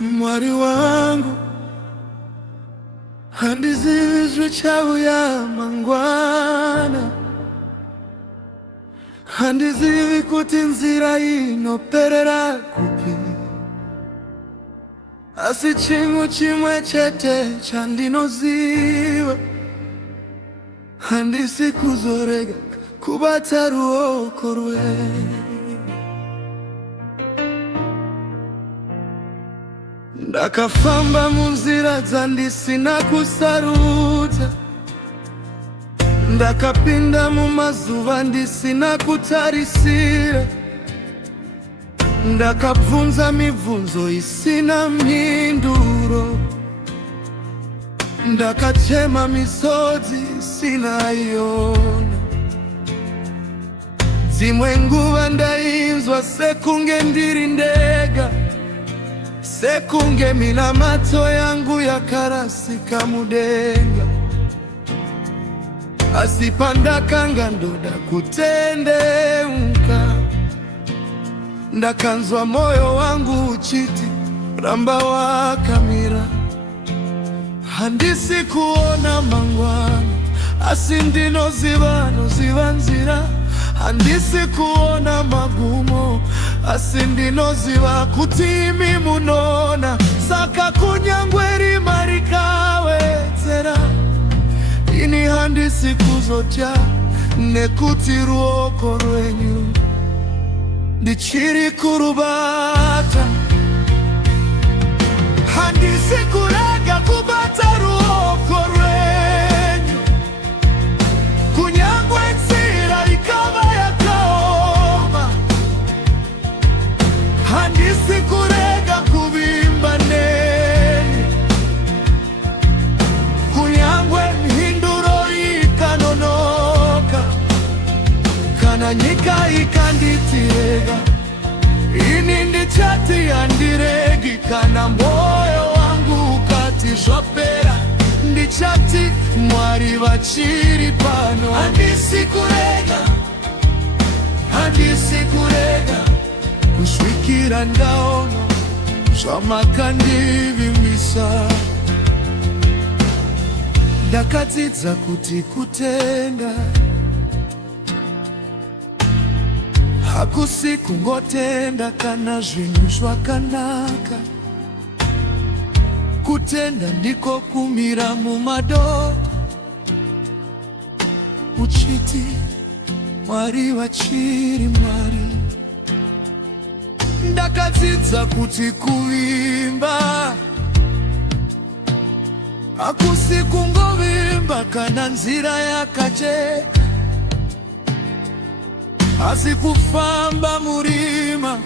Mwari wangu handizizwe chawu ya mangwana, handizivi kuti nzira inoperera kupi, asi chinhu chimwe chete chandinoziva, handisi kuzorega kubata ruoko rwenyu. Ndakafamba munzira dzandisina kusarudza, ndakapinda mumazuva ndisina kutarisira, ndakabvunza mibvunzo isina mhinduro, ndakachema misodzi isina yona. Dzimwe nguva ndainzwa sekunge ndiri ndega, sekunge minamato yangu yakarasika mudenga, asi pandakanga ndoda kutendeuka, ndakanzwa moyo wangu uchiti ramba wakamira. Handisi kuona mangwana, asi ndinoziva nzira. Handisi kuona magumo, asi ndinoziva kuti imi munona. Saka kunyangwe rima rikawedzera, ini handisi kuzotya, nekuti ruoko rwenyu ndichiri kurubata. Handisi kurega kubata ruoko rwenyu, kunyangwe nzira ikava yakaoma. Handisi kurega kuvimba neni, kunyangwe mhinduro ikanonoka, kana nyika ikanditirega, ini ndichati handiregi. Kana moyo wangu ukati zvapera, ndichati Mwari vachiri pano. Handisi kurega, handisi kurega, kusvikira ndaona zvamakandivimbisa. Ndakadzidza kuti kutenda hakusi kungotenda kana zvinhu zvakanaka. Kutenda ndiko kumira mumadoro, uchiti Mwari vachiri Mwari. Ndakadzidza kuti kuvimba hakusi kungovimba kana nzira yakajeka, asi kufamba murima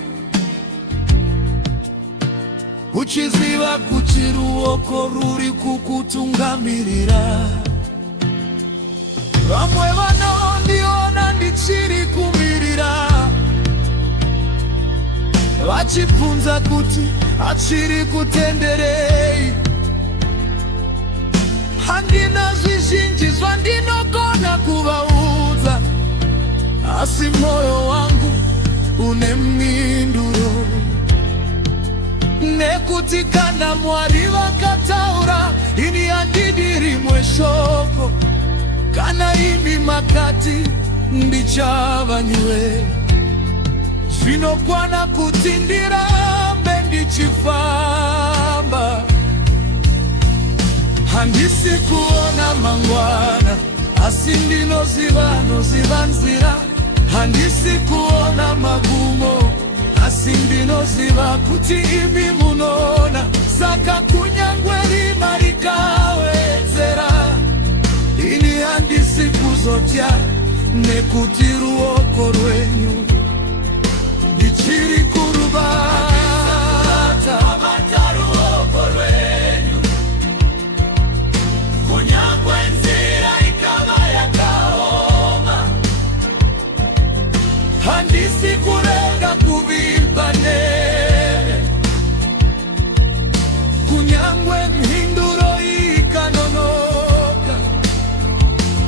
uchiziva kuti ruoko ruri kukutungamirira. Vamwe vanondiona ndichiri kumirira, vachibvunza kuti achiri kutenderei. Handina zvizhinji zvandinogona kuvaudza, asi moyo wangu une mhinduro. Nekuti kana Mwari vakataura, ini handidi rimwe shoko. Kana imi makati, ndichava nywe. Zvinokwana kuti ndirambe ndichifamba. Handisi kuona mangwana, asi ndinoziva nzira. Handisi kuona magumo, asi ndinoziva kuti imi munona. Saka kunyangwe rima rikawedzera, ini handisi kuzotya, nekuti ruoko rwenyu ndichiri kurubata. Ruoko rwenyu, kunyangwe nzira ikava yakaoma. Handisi kurega kuvimba nene, kunyangwe mhinduro ikanonoka,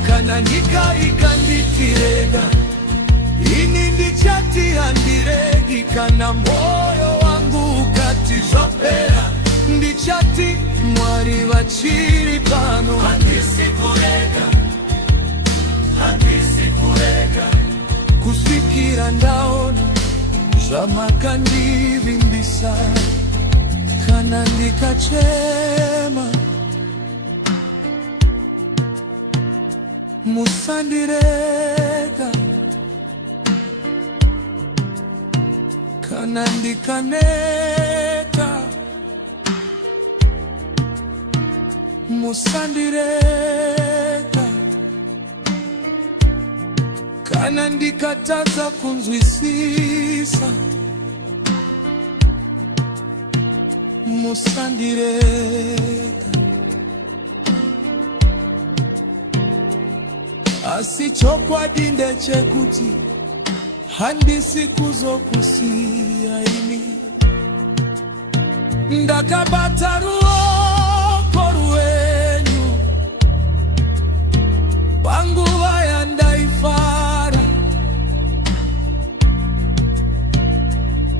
kana nyika ikanditirega, ini ndichati handiregi. Kana moyo wangu ukati zvapera, ndichati mwari vachiri pano. Handisi kurega kusikira ndaona zvamakandivimbisa, kana ndikachema musandirega, kana ndikaneta musandirega, kana ndikatadza kunzwisisa musandirega. Asi chokwadi ndechekuti handisi kuzokusiya ini, ndakabata ruoko rwenyu panguva yandaifara,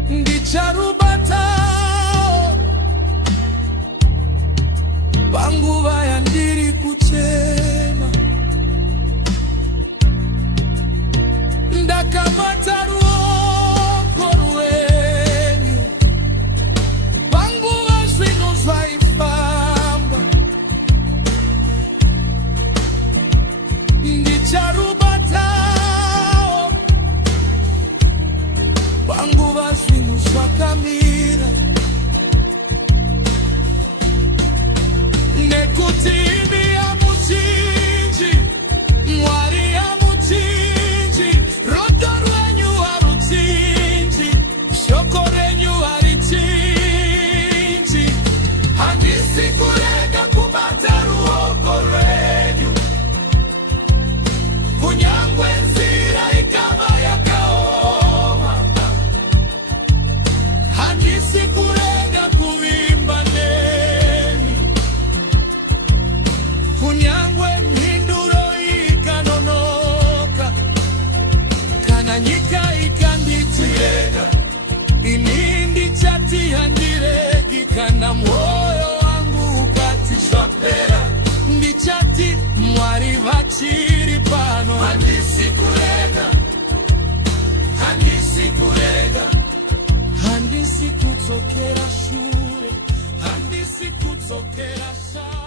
ndicharubatawo panguva yandiri kuchema, ndakabata ruoko rwenyu panguva zvinhu zvaifamba, ndicharubatawo panguva zvinhu zvakamira, nekuti imi hamuchinji, Mwari hamuchinji, rudo rwenyu haruchinji, shoko renyu harichinji. Handisi kurega kubata ruoko rwenyu, kunyangwe nzira ikava yakaoma. Handisi kurega kuvimba nemi, kunyangwe mhinduro ikanonoka, kana nyika ikanditirega, ini ndichati handiregi, kana mwoyo wangu ukati zvapera, ndichati Mwari vachiri pano. Handisi kurega, handisi kurega, handisi kudzokera shure, handisi kudzokera shure.